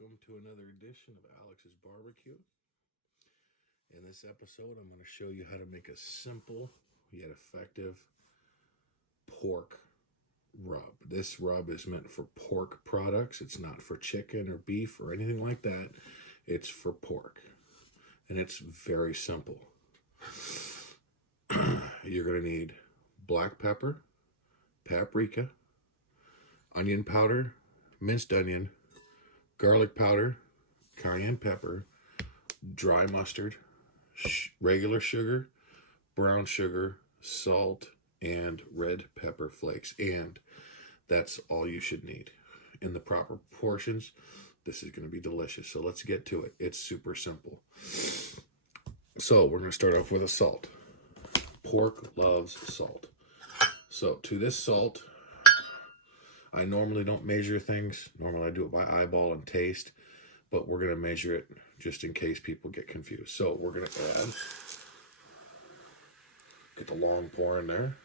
welcome to another edition of Alex's Barbecue. In this episode, I'm going to show you how to make a simple yet effective pork rub. This rub is meant for pork products. It's not for chicken or beef or anything like that. It's for pork. And it's very simple. You're going to need black pepper, paprika, onion powder, minced onion, garlic powder, cayenne pepper, dry mustard, regular sugar, brown sugar, salt, and red pepper flakes. And that's all you should need. In the proper proportions, this is going to be delicious. So let's get to it. It's super simple. So we're going to start off with a salt. Pork loves salt. So to this salt, I normally don't measure things. Normally I do it by eyeball and taste, but we're going to measure it just in case people get confused. So we're going to get the long pour in there.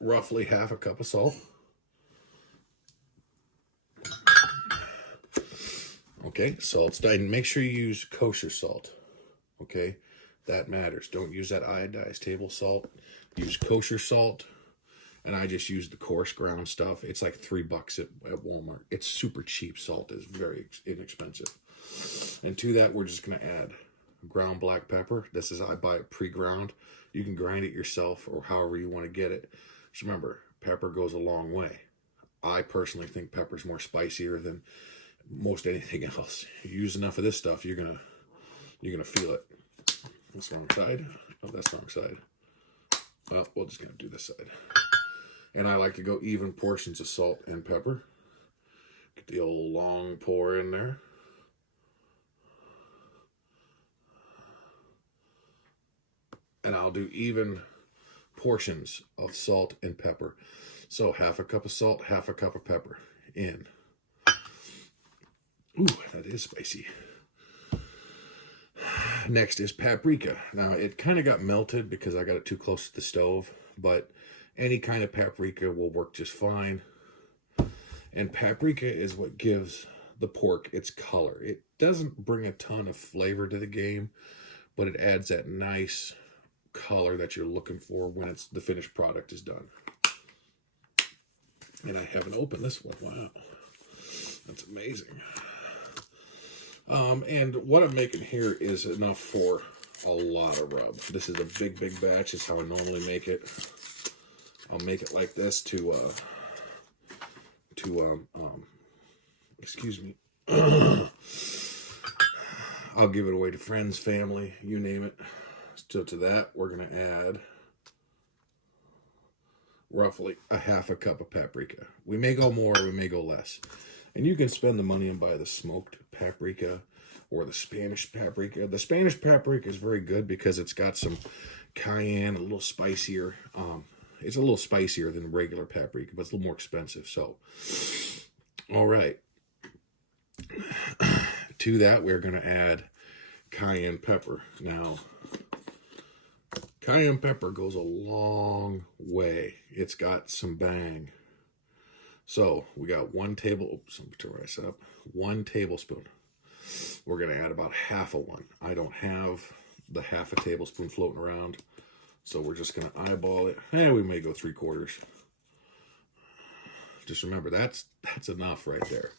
Roughly half a cup of salt. Okay, salt's done. Make sure you use kosher salt. Okay, that matters. Don't use that iodized table salt. Use kosher salt. And I just use the coarse ground stuff. It's like $3 at Walmart. It's super cheap. Salt is very inexpensive. And to that, we're just going to add ground black pepper. This is, I buy it pre-ground. You can grind it yourself or however you want to get it. Just remember, pepper goes a long way. I personally think pepper's more spicier than most anything else. You use enough of this stuff, you're gonna feel it. That's wrong side. Oh, that's wrong side. Well, we're just gonna do this side. And I like to go even portions of salt and pepper. Get the old long pour in there. And I'll do even portions of salt and pepper. So half a cup of salt, half a cup of pepper in. Ooh, that is spicy. Next is paprika. Now, it kind of got melted because I got it too close to the stove, but any kind of paprika will work just fine. And paprika is what gives the pork its color. It doesn't bring a ton of flavor to the game, but it adds that nice color that you're looking for when the finished product is done. And I haven't opened this one. Wow. That's amazing. And what I'm making here is enough for a lot of rub. This is a big batch. It's how I normally make it. I'll make it like this excuse me. I'll give it away to friends, family, you name it. So to that, we're going to add roughly a half a cup of paprika. We may go more, we may go less. And you can spend the money and buy the smoked paprika or the Spanish paprika. The Spanish paprika is very good because it's got some cayenne, a little spicier. It's a little spicier than regular paprika, but it's a little more expensive. So, all right. To that, we're going to add cayenne pepper. Now, cayenne pepper goes a long way. It's got some bang. So we got 1 tablespoon. We're going to add about half of one. I don't have the half a tablespoon floating around. So we're just going to eyeball it. We may go 3/4. Just remember, that's enough right there.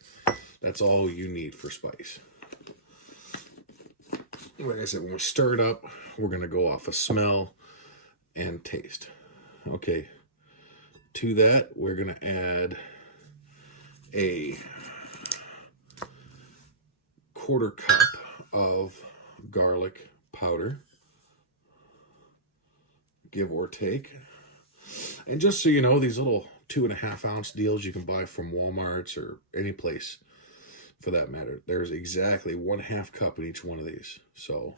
That's all you need for spice. Like I said, when we stir it up, we're going to go off of smell and taste. Okay. To that, we're going to add a 1/4 cup of garlic powder, give or take. And just so you know, these little 2.5 ounce deals you can buy from Walmart's or any place for that matter, there's exactly 1/2 cup in each one of these. So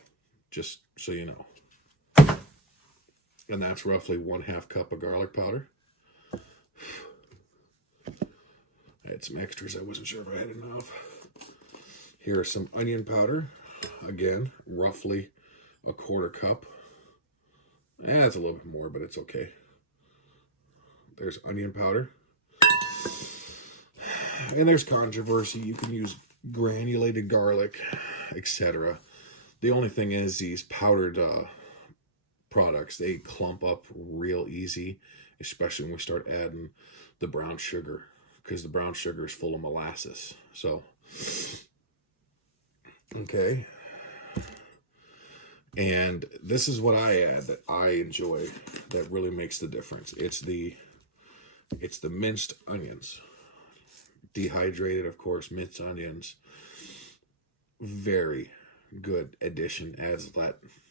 just so you know. And that's roughly 1/2 cup of garlic powder. I had some extras. I wasn't sure if I had enough. Here is some onion powder. Again, roughly a 1/4 cup. It's a little bit more, but it's okay. There's onion powder. And there's controversy. You can use granulated garlic, etc. The only thing is these powdered products, they clump up real easy, especially when we start adding the brown sugar, because the brown sugar is full of molasses. So, okay. And this is what I add that I enjoy that really makes the difference. It's the minced onions. Dehydrated, of course, minced onions. Very good addition.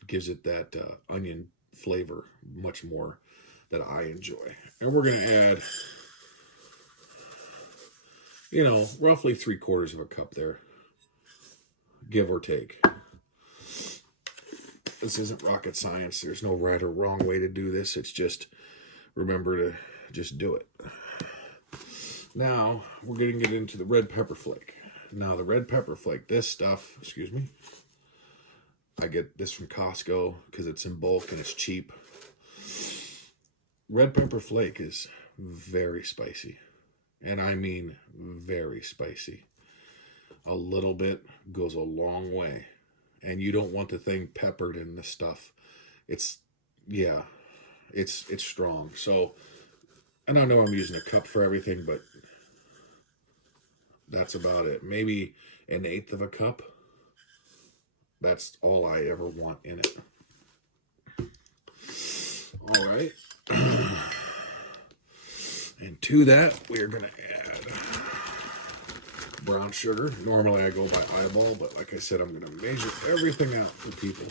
Gives it that onion flavor much more that I enjoy. And we're going to add, roughly 3/4 of a cup there, give or take. This isn't rocket science. There's no right or wrong way to do this. It's just, remember to just do it. Now, we're going to get into the red pepper flake. Now, the red pepper flake, this stuff, I get this from Costco because it's in bulk and it's cheap. Red pepper flake is very spicy. And I mean very spicy. A little bit goes a long way. And you don't want the thing peppered in the stuff. It's strong. So, and I know I'm using a cup for everything, but that's about it. Maybe 1/8 of a cup. That's all I ever want in it. All right. And to that, we're going to add brown sugar. Normally I go by eyeball, but like I said, I'm going to measure everything out for people.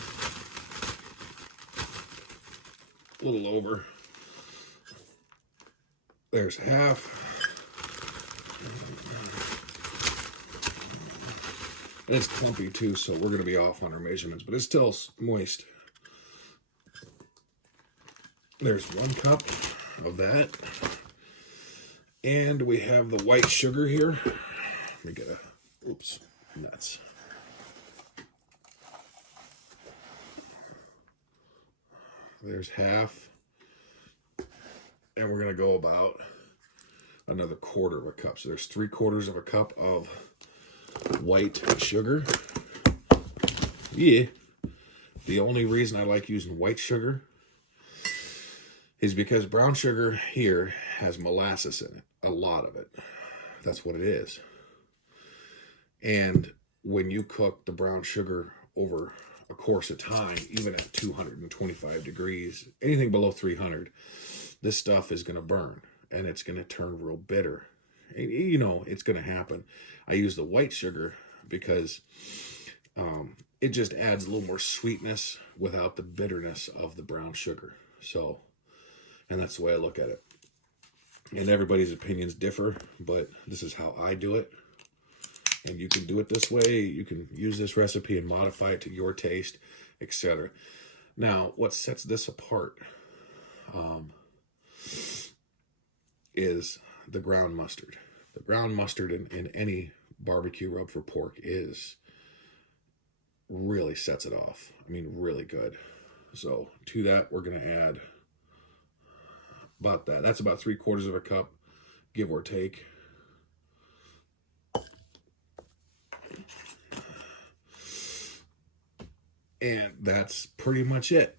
A little over. There's half. And it's clumpy too, so we're going to be off on our measurements, but it's still moist. There's 1 cup of that. And we have the white sugar here. Let me get nuts. There's half. And we're going to go about another 1/4 of a cup. So there's 3/4 of a cup of white sugar. Yeah. The only reason I like using white sugar is because brown sugar here has molasses in it. A lot of it. That's what it is. And when you cook the brown sugar over a course of time, even at 225 degrees, anything below 300, this stuff is going to burn and it's going to turn real bitter. It's going to happen. I use the white sugar because it just adds a little more sweetness without the bitterness of the brown sugar. So, and that's the way I look at it. And everybody's opinions differ, but this is how I do it. And you can do it this way. You can use this recipe and modify it to your taste, etc. Now, what sets this apart is the ground mustard. The ground mustard in any barbecue rub for pork really sets it off. I mean, really good. So to that, we're going to add about that. That's about 3/4 of a cup, give or take. And that's pretty much it.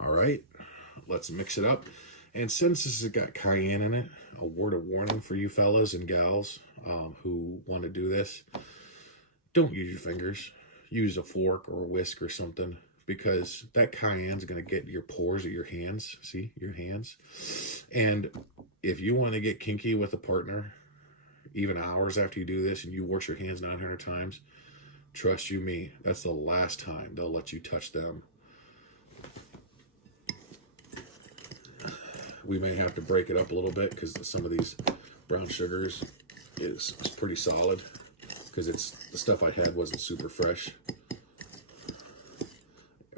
All right, let's mix it up. And since this has got cayenne in it, a word of warning for you fellas and gals who want to do this: don't use your fingers. Use a fork or a whisk or something, because that cayenne's going to get your pores of your hands. See, your hands. And if you want to get kinky with a partner, even hours after you do this, and you wash your hands 900 times, trust you me, that's the last time they'll let you touch them. We may have to break it up a little bit because some of these brown sugars is pretty solid, because the stuff I had wasn't super fresh.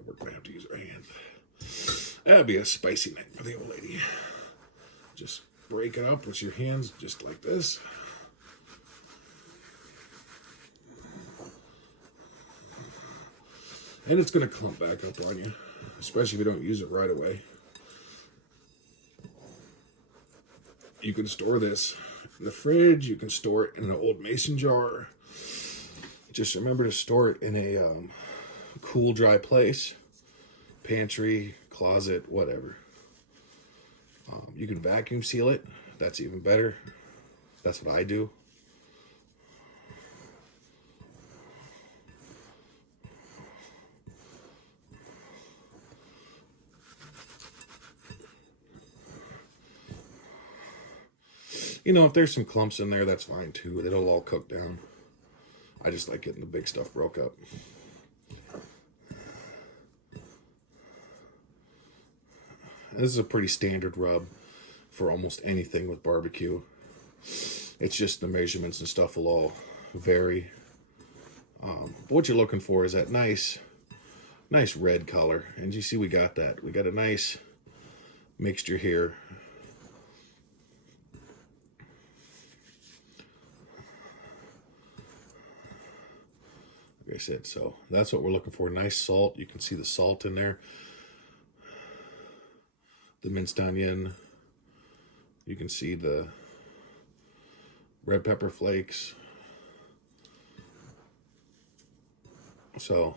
We're going to have to use our hand. That'd be a spicy night for the old lady. Just break it up with your hands just like this. And it's going to clump back up on you, especially if you don't use it right away. You can store this of the fridge. You can store it in an old mason jar. Just remember to store it in a cool, dry place. Pantry, closet, whatever. You can vacuum seal it. That's even better. That's what I do. You know, if there's some clumps in there, that's fine too. It'll all cook down. I just like getting the big stuff broke up. This is a pretty standard rub for almost anything with barbecue. It's just the measurements and stuff will all vary. But what you're looking for is that nice red color. And you see we got that. We got a nice mixture here. Like I said, so that's what we're looking for. Nice salt. You can see the salt in there. The minced onion. You can see the red pepper flakes. So,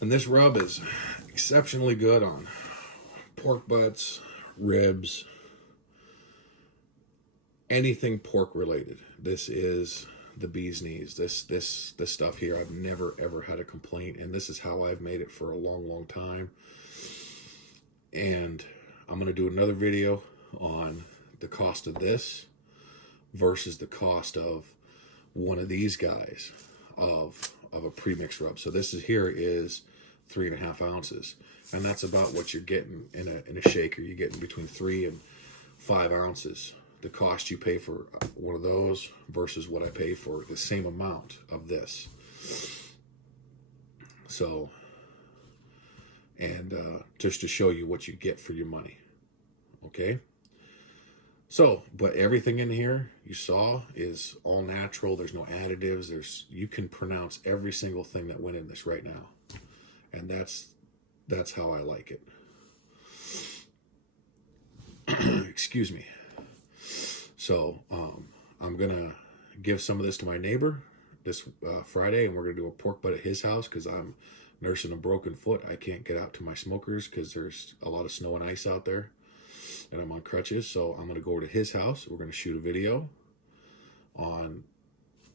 and this rub is exceptionally good on pork butts, ribs, anything pork related. This is the bee's knees. This stuff here, I've never ever had a complaint, and this is how I've made it for a long time. And I'm going to do another video on the cost of this versus the cost of one of these guys of a premix rub. So this is 3.5 ounces, and that's about what you're getting in a shaker. You're getting between 3 and 5 ounces. The cost you pay for one of those versus what I pay for the same amount of this. So, and just to show you what you get for your money. Okay. So, but everything in here you saw is all natural. There's no additives. You can pronounce every single thing that went in this right now. And that's how I like it. Excuse me. So, I'm going to give some of this to my neighbor this Friday, and we're going to do a pork butt at his house because I'm nursing a broken foot. I can't get out to my smokers because there's a lot of snow and ice out there, and I'm on crutches. So I'm going to go over to his house. We're going to shoot a video on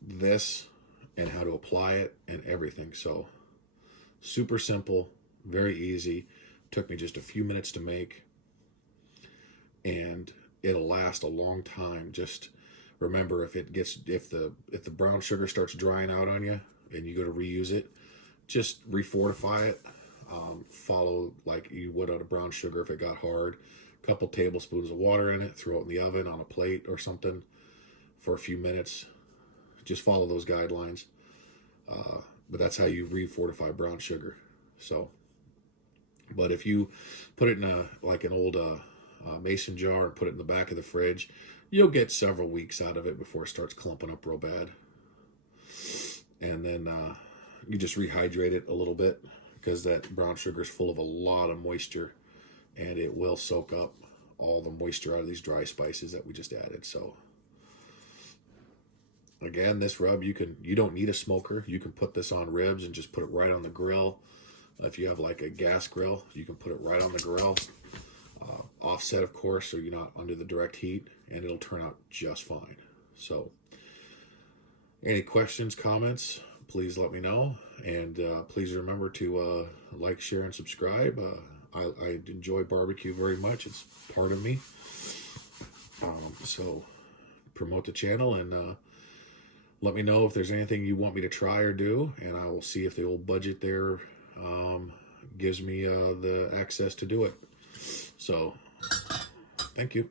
this and how to apply it and everything. So super simple, very easy. Took me just a few minutes to make, and it'll last a long time. Just remember, if the brown sugar starts drying out on you and you go to reuse it, just refortify it. Follow like you would on a brown sugar if it got hard. A couple tablespoons of water in it, throw it in the oven on a plate or something for a few minutes. Just follow those guidelines. But that's how you refortify brown sugar. So, but if you put it in an old mason jar and put it in the back of the fridge, you'll get several weeks out of it before it starts clumping up real bad. And then you just rehydrate it a little bit because that brown sugar is full of a lot of moisture, and it will soak up all the moisture out of these dry spices that we just added. So again, this rub, you don't need a smoker. You can put this on ribs and just put it right on the grill. If you have like a gas grill, you can put it right on the grill. Offset, of course, so you're not under the direct heat, and it'll turn out just fine. So any questions, comments, please let me know. And please remember to like, share, and subscribe. I enjoy barbecue very much. It's part of me. So promote the channel, and let me know if there's anything you want me to try or do, and I will see if the old budget there gives me the access to do it. So, thank you.